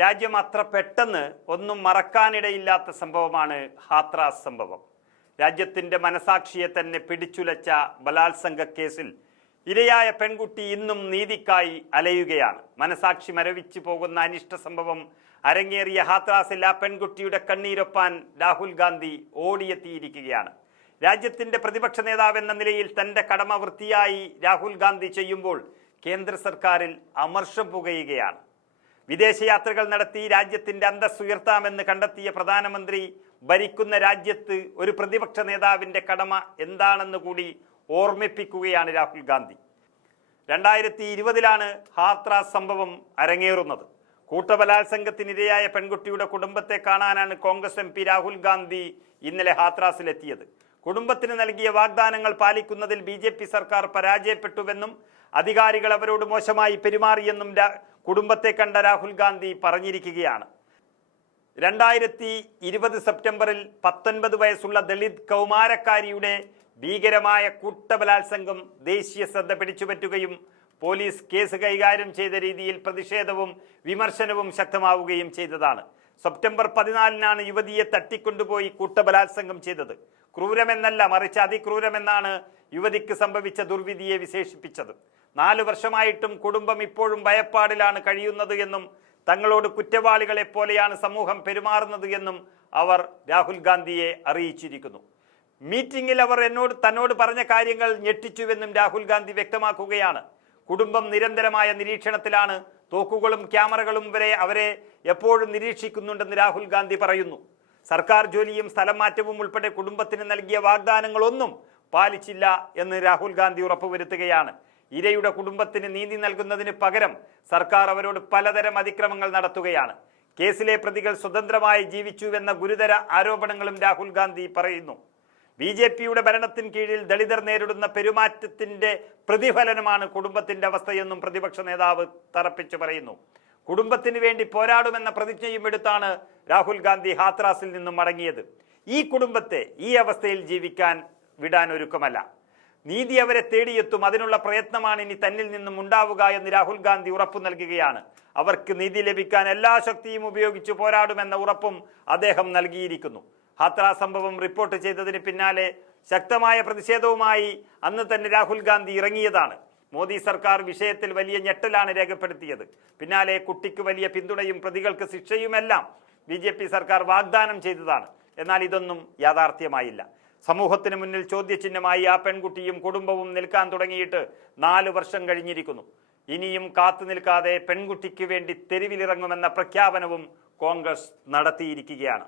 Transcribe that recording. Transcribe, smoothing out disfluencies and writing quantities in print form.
രാജ്യം അത്ര പെട്ടെന്ന് ഒന്നും മറക്കാനിടയില്ലാത്ത സംഭവമാണ് ഹാത്രാസ് സംഭവം. രാജ്യത്തിൻ്റെ മനസാക്ഷിയെ തന്നെ പിടിച്ചുലച്ച ബലാത്സംഗ കേസിൽ ഇരയായ പെൺകുട്ടി ഇന്നും നീതിക്കായി അലയുകയാണ്. മനസാക്ഷി മരവിച്ചു പോകുന്ന അനിഷ്ട സംഭവം അരങ്ങേറിയ ഹാത്രാസിൽ ആ പെൺകുട്ടിയുടെ കണ്ണീരൊപ്പാൻ രാഹുൽ ഗാന്ധി ഓടിയെത്തിയിരിക്കുകയാണ്. രാജ്യത്തിൻ്റെ പ്രതിപക്ഷ നേതാവെന്ന നിലയിൽ തൻ്റെ കടമ വൃത്തിയായി രാഹുൽ ഗാന്ധി ചെയ്യുമ്പോൾ കേന്ദ്ര സർക്കാരിൽ അമർഷം പുകയുകയാണ്. വിദേശയാത്രകൾ നടത്തി രാജ്യത്തിൻ്റെ അന്തസ്സ് ഉയർത്താമെന്ന് കണ്ടെത്തിയ പ്രധാനമന്ത്രി ഭരിക്കുന്ന രാജ്യത്ത് ഒരു പ്രതിപക്ഷ നേതാവിൻ്റെ കടമ എന്താണെന്ന് കൂടി ഓർമ്മിപ്പിക്കുകയാണ് രാഹുൽ ഗാന്ധി. 2020 ഹാത്രാസ് സംഭവം അരങ്ങേറുന്നത്. കൂട്ടബലാത്സംഗത്തിനിരയായ പെൺകുട്ടിയുടെ കുടുംബത്തെ കാണാനാണ് കോൺഗ്രസ് MP രാഹുൽ ഗാന്ധി ഇന്നലെ ഹാത്രാസിലെത്തിയത്. കുടുംബത്തിന് നൽകിയ വാഗ്ദാനങ്ങൾ പാലിക്കുന്നതിൽ BJP സർക്കാർ പരാജയപ്പെട്ടുവെന്നും അധികാരികൾ അവരോട് മോശമായി പെരുമാറിയെന്നും കുടുംബത്തെ കണ്ട രാഹുൽ ഗാന്ധി പറഞ്ഞിരിക്കുകയാണ്. 2020 സെപ്റ്റംബറിൽ 19 വയസ്സുള്ള ദളിത് കൗമാരക്കാരിയുടെ ഭീകരമായ കൂട്ടബലാത്സംഗം ദേശീയ ശ്രദ്ധ പിടിച്ചുപറ്റുകയും പോലീസ് കേസ് കൈകാര്യം ചെയ്ത രീതിയിൽ പ്രതിഷേധവും വിമർശനവും ശക്തമാവുകയും ചെയ്തതാണ്. സെപ്റ്റംബർ 14 യുവതിയെ തട്ടിക്കൊണ്ടുപോയി കൂട്ടബലാത്സംഗം ചെയ്തത്. ക്രൂരമെന്നല്ല, മറിച്ച് അതിക്രൂരമെന്നാണ് യുവതിക്ക് സംഭവിച്ച ദുർവിധിയെ വിശേഷിപ്പിച്ചത്. 4 വർഷമായിട്ടും കുടുംബം ഇപ്പോഴും ഭയപ്പാടിലാണ് കഴിയുന്നത് എന്നും തങ്ങളോട് കുറ്റവാളികളെ പോലെയാണ് സമൂഹം പെരുമാറുന്നത് എന്നും അവർ രാഹുൽ ഗാന്ധിയെ അറിയിച്ചിരിക്കുന്നു. മീറ്റിംഗിൽ അവർ തന്നോട് പറഞ്ഞ കാര്യങ്ങൾ ഞെട്ടിച്ചുവെന്നും രാഹുൽ ഗാന്ധി വ്യക്തമാക്കുകയാണ്. കുടുംബം നിരന്തരമായ നിരീക്ഷണത്തിലാണ്. തോക്കുകളും ക്യാമറകളും വരെ അവരെ എപ്പോഴും നിരീക്ഷിക്കുന്നുണ്ടെന്ന് രാഹുൽ ഗാന്ധി പറയുന്നു. സർക്കാർ ജോലിയും സ്ഥലം മാറ്റവും ഉൾപ്പെടെ കുടുംബത്തിന് നൽകിയ വാഗ്ദാനങ്ങളൊന്നും പാലിച്ചില്ല എന്ന് രാഹുൽ ഗാന്ധി ഉറപ്പുവരുത്തുകയാണ്. ഇരയുടെ കുടുംബത്തിന് നീതി നൽകുന്നതിന് പകരം സർക്കാർ അവരോട് പലതരം അതിക്രമങ്ങൾ നടത്തുകയാണ്. കേസിലെ പ്രതികൾ സ്വതന്ത്രമായി ജീവിച്ചുവെന്ന ഗുരുതര ആരോപണങ്ങളും രാഹുൽ ഗാന്ധി പറയുന്നു. BJPയുടെ ഭരണത്തിന് കീഴിൽ ദളിതർ നേരിടുന്ന പെരുമാറ്റത്തിന്റെ പ്രതിഫലനമാണ് കുടുംബത്തിന്റെ അവസ്ഥയെന്നും പ്രതിപക്ഷ നേതാവ് തറപ്പിച്ചു പറയുന്നു. കുടുംബത്തിന് വേണ്ടി പോരാടുമെന്ന പ്രതിജ്ഞയും എടുത്താണ് രാഹുൽ ഗാന്ധി ഹാത്രാസിൽ നിന്നും മടങ്ങിയത്. ഈ കുടുംബത്തെ ഈ അവസ്ഥയിൽ ജീവിക്കാൻ വിടാൻ ഒരുക്കമല്ല. നീതി അവരെ തേടിയെത്തും. അതിനുള്ള പ്രയത്നമാണ് ഇനി തന്നിൽ നിന്നും ഉണ്ടാവുക എന്ന് രാഹുൽ ഗാന്ധി ഉറപ്പു നൽകുകയാണ്. അവർക്ക് നീതി ലഭിക്കാൻ എല്ലാ ശക്തിയും ഉപയോഗിച്ച് പോരാടുമെന്ന ഉറപ്പും അദ്ദേഹം നൽകിയിരിക്കുന്നു. ഹാത്രാസ് സംഭവം റിപ്പോർട്ട് ചെയ്തതിന് പിന്നാലെ ശക്തമായ പ്രതിഷേധവുമായി അന്ന് തന്നെ രാഹുൽ ഗാന്ധി ഇറങ്ങിയതാണ്. മോദി സർക്കാർ വിഷയത്തിൽ വലിയ ഞെട്ടലാണ് രേഖപ്പെടുത്തിയത്. പിന്നാലെ കുട്ടിക്ക് വലിയ പിന്തുണയും പ്രതികൾക്ക് ശിക്ഷയുമെല്ലാം BJP സർക്കാർ വാഗ്ദാനം ചെയ്തതാണ്. എന്നാൽ ഇതൊന്നും യാഥാർത്ഥ്യമായില്ല. സമൂഹത്തിന് മുന്നിൽ ചോദ്യചിഹ്നമായി ആ പെൺകുട്ടിയും കുടുംബവും നിൽക്കാൻ തുടങ്ങിയിട്ട് 4 വർഷം കഴിഞ്ഞിരിക്കുന്നു. ഇനിയും കാത്തു നിൽക്കാതെ പെൺകുട്ടിക്ക് വേണ്ടി തെരുവിലിറങ്ങുമെന്ന പ്രഖ്യാപനവും കോൺഗ്രസ് നടത്തിയിരിക്കുകയാണ്.